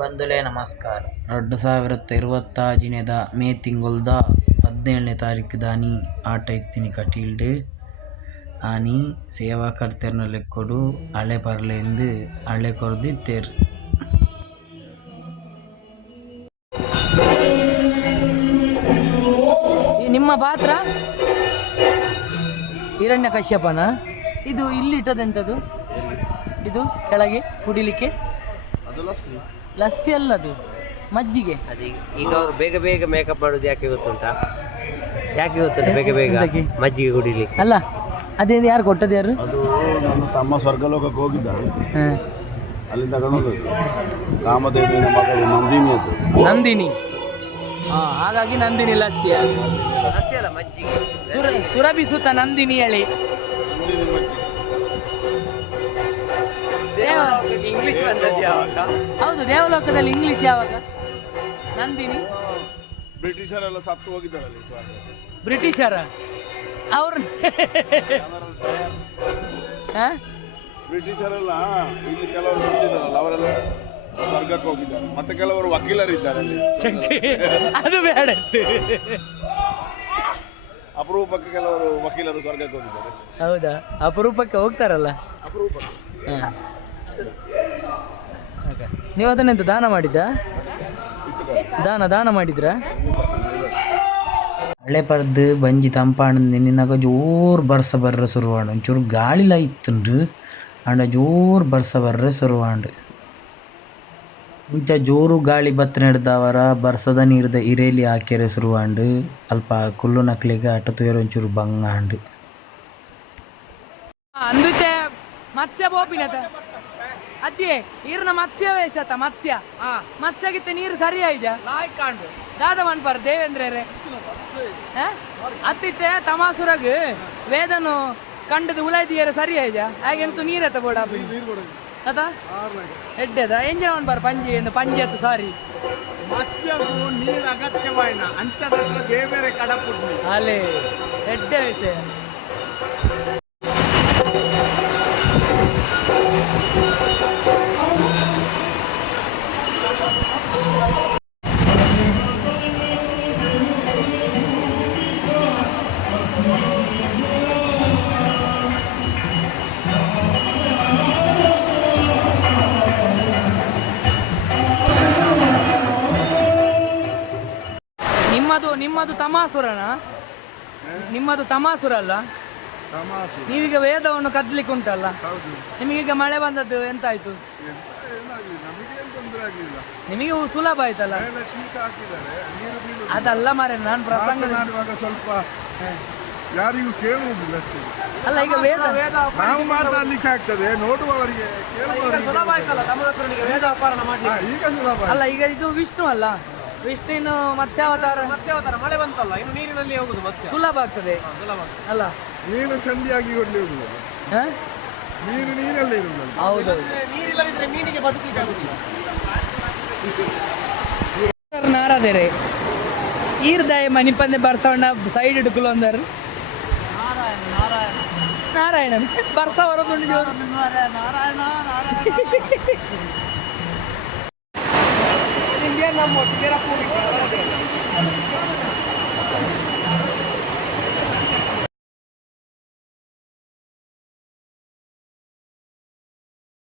ಬಂಧುಗಳೇ ನಮಸ್ಕಾರ. 2025 ಮೇ ತಿಂಗಳದ 17ನೇ ತಾರೀಕಿದಾನಿ ಆಟ ಇತ್ತಿನಿ ಕಟೀಲ್ಡ್ ಆನಿ ಸೇವಾ ಕರ್ತರ್ನಲೆಕ್ಕೊಡು ಹಳೆ ಪರ್ಲೆಂದು ಹಳೆ ಕೊರ್ದಿತ್ತೇರು. ನಿಮ್ಮ ಪಾತ್ರ ಹಿರಣ್ಯ ಕಶ್ಯಪನ. ಇದು ಇಲ್ಲಿ ಇಟ್ಟದೆಂಥದ್ದು? ಇದು ಕೆಳಗೆ ಕುಡಿಲಿಕ್ಕೆ ಲಸ್ಸಿ ಅಲ್ಲದು ಮಜ್ಜಿಗೆ. ಈಗ ಅವ್ರು ಬೇಗ ಬೇಗ ಮೇಕಪ್ ಮಾಡೋದು ಯಾಕೆ ಗೊತ್ತುಂಟಾ? ಯಾಕೆ ಗೊತ್ತುಂಟ ಬೇಗ ಬೇಗ ಮಜ್ಜಿಗೆ ಕುಡಿಲಿಕ್ಕೆ? ಅಲ್ಲ ಅದೇ ಯಾರು ಕೊಟ್ಟದ್ದು? ಯಾರು? ಅದು ನನ್ನ ತಮ್ಮ ಸ್ವರ್ಗಲೋಕಕ್ಕೆ ಹೋಗಿದ್ದ, ಅಲ್ಲಿಂದ ತಗೊಂಡು ರಾಮದೇವಿನ ಮಗಳು ನಂದಿನಿ ಅದು. ನಂದಿನಿ, ಹಾಗಾಗಿ ನಂದಿನಿ ಲಸ್ಸಿ ಅಲ್ಲ ಮಜ್ಜಿಗೆ. ಸುರಭಿಸುತ್ತ ನಂದಿನಿ ಹೇಳಿ. ಇಂಗ್ಲಿಷ್ ಬಂದದ್ದು ಯಾವಾಗ? ಹೌದು, ದೇವಲೋಕದಲ್ಲಿ ಇಂಗ್ಲಿಷ್ ಯಾವಾಗ? ನಂದಿನಿ. ಬ್ರಿಟಿಷರೆಲ್ಲ ಸತ್ತು ಹೋಗಿದ್ದಾರೆ. ಬ್ರಿಟಿಷರ ಅವ್ರ ಬ್ರಿಟಿಷರೆಲ್ಲ ಇಲ್ಲಿ ಕೆಲವರು ಬಂದಿದ್ದಾರಲ್ಲ, ಅವರೆಲ್ಲ ಸ್ವರ್ಗಕ್ಕೆ ಹೋಗಿದ್ದಾರೆ. ಮತ್ತೆ ಕೆಲವರು ವಕೀಲರಿದ್ದಾರೆ ಅಲ್ಲಿ. ಅದು ಬೇಡ, ಅಪರೂಪಕ್ಕೆ ಕೆಲವರು ವಕೀಲರು ಸ್ವರ್ಗಕ್ಕೆ ಹೋಗಿದ್ದಾರೆ. ಹೌದಾ? ಅಪರೂಪಕ್ಕೆ ಹೋಗ್ತಾರಲ್ಲ. ಅಪರೂಪ. ನೀವು ಅದನ್ನೆಂತ ದಾನ ಮಾಡಿದ್ದ? ದಾನ ಮಾಡಿದ್ರ? ಹಳೆ ಪರ್ದು ಬಂಜಿ ತಂಪಾಂಡ್ ನಿನ್ನಾಗ ಜೋರು ಬರ್ಸ ಬರ್ರ ಸುರುವಾಂಡು ಒಂಚೂರು ಗಾಳಿಲ ಇತ್ತುಂಡು ಅಂಡ ಜೋರು ಬರ್ಸ ಬರ್ರ ಸುರುವಾಂಡು. ಇಂಚ ಜೋರು ಗಾಳಿ ಬತ್ತ ನಡೆದವರ ಬರ್ಸದ ನೀರ್ದ ಇರೇಲಿ ಹಾಕ್ಯರೆ ಸುರುವಾಂಡು ಅಲ್ಪ ಕುಲ್ಲು ನಕ್ಲಿಗೆ ಅಟ ತೂಯರು ಒಂಚೂರು ಬಂಗಾಂಡು. ಅಂದುತ್ತೆ ಮತ್ಸ್ಯ ಬೋಪಿನತ ಅದೇ ಈರ್ನ ಮತ್ಸ್ಯ ವೇಷತ ಮತ್ಸ್ಯಗಿತ್ತ ನೀರು ಸರಿ ಆಯ್ತಾ ದಾದ ಮನ್ಪಾರ ದೇವೇಂದ್ರ ಅತ್ತಿತ್ತೆ ತಮಾಸುರಗ್ ವೇದನು ಕಂಡದ ಉಳೈದಿಯರ ಸರಿ ಆಯ್ತಾ ಹಾಗೆಂತೂ ನೀರತ್ತ ಬೋಡ ಅದ ಎಡ್ಡೆದ ಎಂಜಾಯ್ ಮನ್ಪಾರ ಪಂಜೆತ್ತು ಸಾರಿ ಅಲ್ಲೇ ಎಡ್ಡೆ ವಿಷಯ. ನಿಮ್ಮದು ತಮಾಸುರನ? ನಿಮ್ಮದು ತಮಾಸುರ ಅಲ್ಲ? ನೀವೀಗ ವೇದವನ್ನು ಕದ್ಲಿಕ್ಕೆ ಉಂಟಲ್ಲ, ನಿಮಗೀಗ ಮಳೆ ಬಂದದ್ದು ಎಂತಾಯ್ತು? ನಿಮಗೆ ಸುಲಭ ಆಯ್ತಲ್ಲ. ಅದಲ್ಲ ಮಾರೆ, ನಾನು ಪ್ರಸಂಗ ಸ್ವಲ್ಪ ಯಾರಿಗೂ ಕೇಳುವುದಿಲ್ಲ ಅಲ್ಲ. ಈಗ ವೇದ ನಾವು ಮಾತಾಡ್ಲಿಕ್ಕೆ ಆಗ್ತದೆ, ನೋಡುವವರಿಗೆ ಅಲ್ಲ. ಈಗ ಇದು ವಿಷ್ಣು ಅಲ್ಲ, ವಿಷ್ಣುವಿನ ಮತ್ಸ್ಯಾವತಾರ. ಮಳೆ ಬಂತಲ್ಲ, ಇನ್ನು ನೀರಿನಲ್ಲಿ ಹೋಗುದು ಸುಲಭ ಆಗ್ತದೆ ಅಲ್ಲ. ನೀನು ಚಂದಿಯಾಗಿ ಹೊಡೆಯುವುದಿಲ್ಲ, ನೀರು ನೀರಲ್ಲಿ ಇರುವುದಿಲ್ಲ. ಹೌದು, ನೀರಿಲ್ಲದಿದ್ರೆ ಮೀನಿಗೆ ಬದುಕಲಿಕ್ಕೆ ಆಗುದಿಲ್ಲ. ನಾರದೇರೆ ಈರ್ದಾಯ ಮನಿಪಂದೆ ಬರ್ಸವಣ್ಣ ಸೈಡ್ ಇಡುಕಲು ಅಂದರು. ನಾರಾಯಣನ್ ಬರ್ಸ ಹೊರದುಂಡು ಜೋರು. ನಮ್ಮ